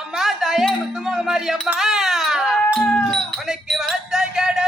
அம்மா தாயே முத்துமக மாரி அம்மா உனக்கு வளர்த்த கேட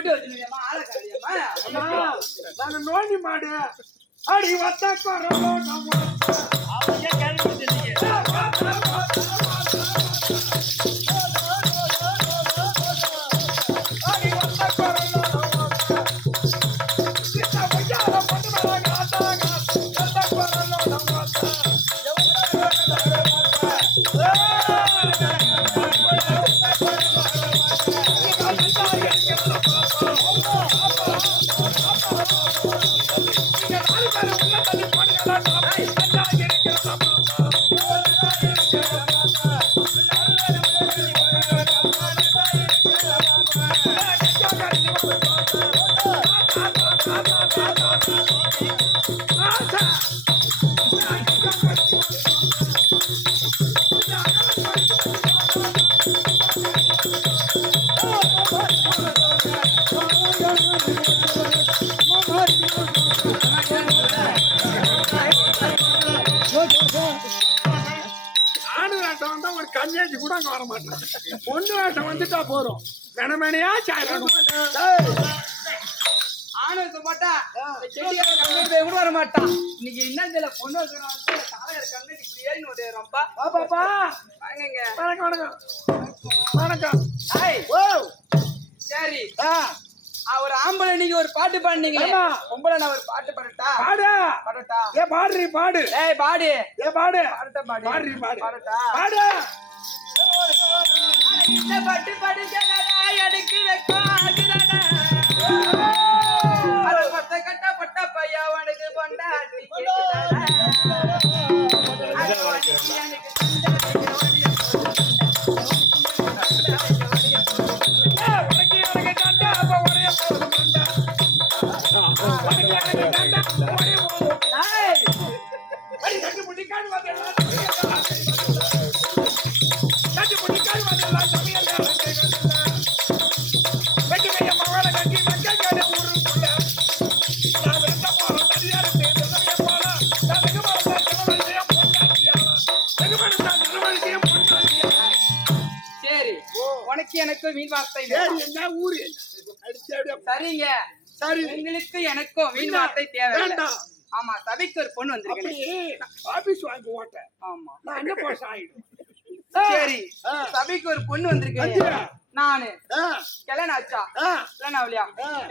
தொட்டில கொட்டி கொட்டி வச்சிருக்கேன் ஆளை காரியம்மா நாங்க நோண்டி மாடு. அடி வத்த குறவோ நம்ம கன்னியாச்சி கூட அங்க வர மாட்டான். பொண்ணு வேட்டம் வந்துட்டா போறோம் மெனமெனையா சாயணும் ஆணவத்தை போட்டா கூட வர மாட்டான் இன்னைக்கு என்ன பொண்ணு நோடு ரொம்ப பாப்பாப்பா வாங்கங்க வணக்கம் வணக்கம். வணக்கம். ஹாய் ஓ. சரி. ஆ ஒரு ஆம்பளை நீங்க ஒரு பாட்டு பாடுனீங்களே. ஆமா. பொம்பளை நான் ஒரு பாட்டு பாடட்டா? பாடு. பாடட்டா? ஏ பாடுறி பாடு. ஏய் பாடு. ஏ பாடு. பாடட்டா பாடு. பாடுறி பாடு. பாடட்டா? பாடு. இந்த பாட்டு பாடுகிறடா எனக்கு வெக்கம் ஆகுதடா அட பத்த கட்ட பட்ட பையா உனக்கு பொண்டாட்டி கேக்குதாடா அட உனக்கு எனக்கு தந்தாயே ஒளிய எனக்கு வீண் வார்த்தை சரி. என்ன ஊரு? சரிங்க. சரி. உங்களுக்கு எனக்கும் வீண் வார்த்தை வேண்டாம். ஆமா சபைக்கு ஒரு பொண்ணு வந்திருக்கேன் ஆபீஸ் வாங்கி ஓட்டேன். ஆமா. நான் என்ன போஷம் ஆயிடும்? சரி. சபைக்கு ஒரு பொண்ணு வந்திருக்கேன்? நானு. கல்யாணம் ஆச்சா. கல்யாணம் ஆகலையா.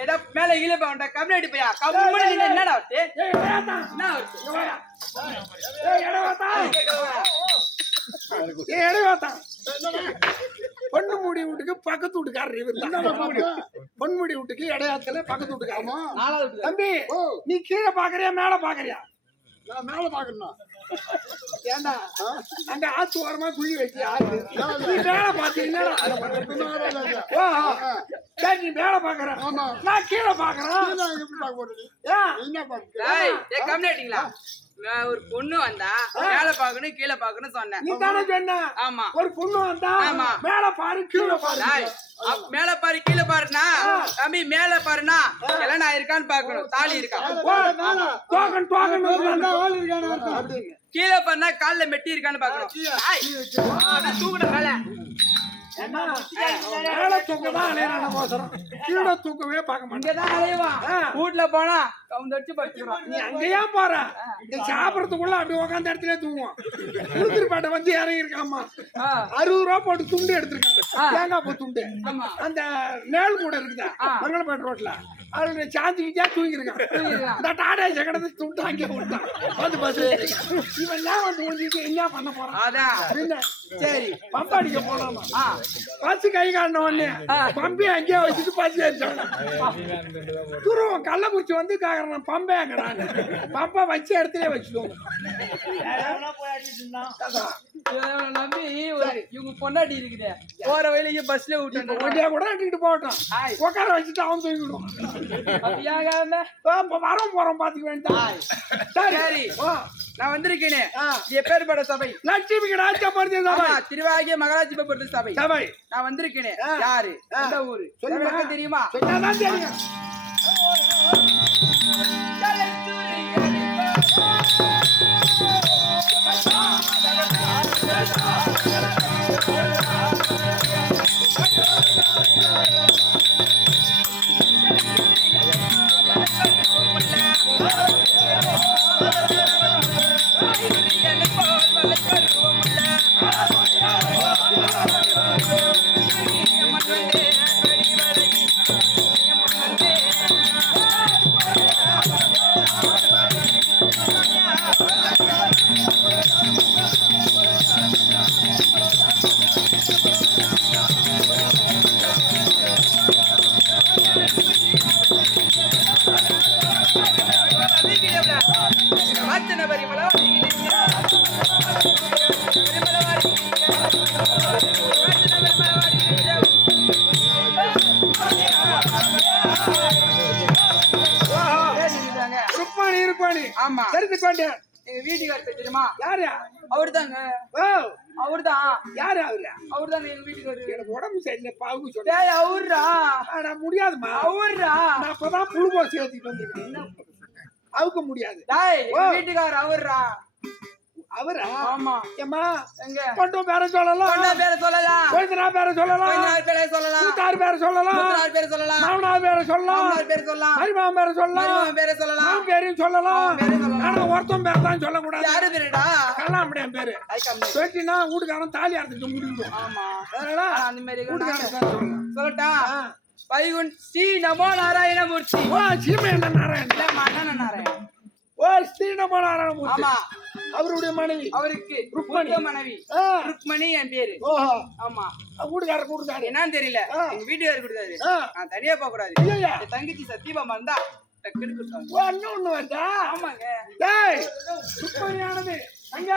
ஏதோ மேல ஈழ போண்டா கம்யூனிட்டி போயா? கம்யூனி என்னடா. என்ன இடையாத்தா. பொண்ணு முடி வீட்டுக்கு பக்கத்து வீட்டுக்காரர் இவர் தான். பொண்ணு முடி வீட்டுக்கு இடையாத்துல பக்கத்து வீட்டுக்காரமா தம்பி நீ கீழே பாக்குறியா மேல பாக்குறியா? நான் மேல பாக்கணும் ஏண்டா? அங்க ஆத்து ஓரமா குழி வச்சு ஆறு நீ மேல பாத்தீங்கன்னா சரி நீ மேல பாக்குற. நான் கீழே பாக்குறேன். என்ன பார்க்க ஒரு பொண்ணு வந்தா மேல பாக்கணும் கீழே பாக்கணும் சொன்னேன். நீ தானே சொன்ன? ஆமா. ஒரு பொண்ணு வந்தா ஆமா. மேல பாரு கீழே பாரு. மேல பாரு கீழே பாருனா தம்பி மேல பாருனா கல்யாணம் ஆயிருக்கான்னு பாக்கணும். தாலி இருக்கா? டோக்கன் கீழே பாருனா கால்ல மெட்டி இருக்கான்னு பாக்கணும். தூக்குன மேல மேல தூக்கதான் அலையறான கோசரம் கீழே தூக்கவே பார்க்க மாட்டேன். அலைவான். வீட்டுல போனா கவுந்து வச்சு படுத்துக்கிறான் நீ அங்கேயா போற? நீ சாப்பிடறதுக்குள்ள அப்படி உட்காந்த இடத்துல தூங்குவோம் உளுத்திருப்பேட்டை வந்து இறங்கி இருக்காமா அறுபது ரூபா போட்டு துண்டு எடுத்திருக்காங்க. தேங்காய் பூ துண்டு. அந்த நேல் கூட இருக்குதா. மங்களப்பேட்டை ரோட்ல. அதுல சாந்திக்கிட்டே தூங்கிருக்கான். தூங்கிருக்கான். இந்த டாடா கிடந்து துண்டு அங்கே விட்டான். வந்து பஸ் இவன் எல்லாம் வந்து ஒழிஞ்சிட்டு என்ன பண்ண போறான்? அதான் சரி. பம்பு அடிக்க போலாமா ஆ. பஸ் கை காட்டின உடனே. பம்பி அங்கேயே வச்சுட்டு பஸ் ஏறிச்சாங்க துருவம் கள்ளக்குறிச்சி வந்து கேக்குறான். பம்பே எங்கடான்னு பம்பை வச்சு இடத்துல வச்சுக்கோங்க. நம்பி ஒரு- இவங்க பொண்டாட்டி இருக்குது. போற வழியில பஸ்ல விட்டு கூட எடுத்துக்கிட்டு போகட்டும். ஆய். உட்கார வச்சுட்டு அவன் தூங்கிடுவான். வரோம் போறோம் பாத்துக்க வேண்டாம் சரி. நான் வந்திருக்கேனே. எப்பேற்பட்ட சபை? ராஜ்யப்படுத்திய ஆமா, சபை. திருவாகிய மகாராஜ் பொறுத்த சபை. சபை. நான் வந்திருக்கேனே. யாரு. எந்த ஊரு? எனக்கு தெரியுமா? சொன்னாதான் தெரியும். வாத்தின தெரியுமா? யாரு? அவர்தாங்க. ஓ. அவர்தான் யாரு அவரு? அவர்தாங்க எங்க வீட்டுக்காரர் எனக்கு உடம்பு சரியில்லை பாவு சொல்றேன் டேய் அவர்ரா நான் முடியாதுமா அவர்ரா நான் அப்பதான் புழு போசி ஏத்திட்டு வந்திருக்கேன். அவுக்க முடியாது. வீட்டுக்காரர் அவர்ரா அவரா ஆமா ஏம்மா எங்க கொண்டு பேர சொல்லலாம் கொண்டா பேரை சொல்லலாம் கோயந்தரா பேர சொல்லலாம் கொஞ்சார் பேரை சொல்லலாம் கூத்தார் பேர சொல்லலாம் முத்தனார் பேரை சொல்லலாம் மாமனார் பேர சொல்லலாம் மாமனார் பேரை சொல்லலாம் மருமான் பேர சொல்லலாம் பேரை சொல்லலாம் பேரையும் சொல்லலாம். ஆனா ஒருத்தன் பேர் தான் சொல்லக்கூடாது யாரு பேருடா பேரு கம்மி சொல்லிட்டீங்கன்னா வீட்டுக்காரன் தாலி அறுத்துட்டு முடியும் ஆமா அதனால அந்த மாதிரி வீட்டுக்காரன் சொல்லலாம் சொல்லட்டா வைகுண்ட் ஸ்ரீ நமோ நாராயணமூர்த்தி ஓ நாராயணன் இல்ல மன்னன நாராயணன் ஓ ஸ்ரீநமோ நாராயணமூர்த்தி ஆமா. அவருடைய மனைவி. அவருக்கு ருக்மணி. மனைவி. ருக்மணி என் பேரு. ஓஹோ. ஆமா. வீட்டுக்காரர் கூட்டுக்காரு என்னன்னு தெரியல. எங்க வீட்டுக்காரர் கொடுத்தாரு. ஆ. நான் தனியா போக கூடாது. என் தங்கச்சி சத்தியபாமா இருந்தா டக்குனு கொடுத்தாங்க இன்னும் ஒண்ணு வருதா? ஆமாங்க. டேய் அங்கே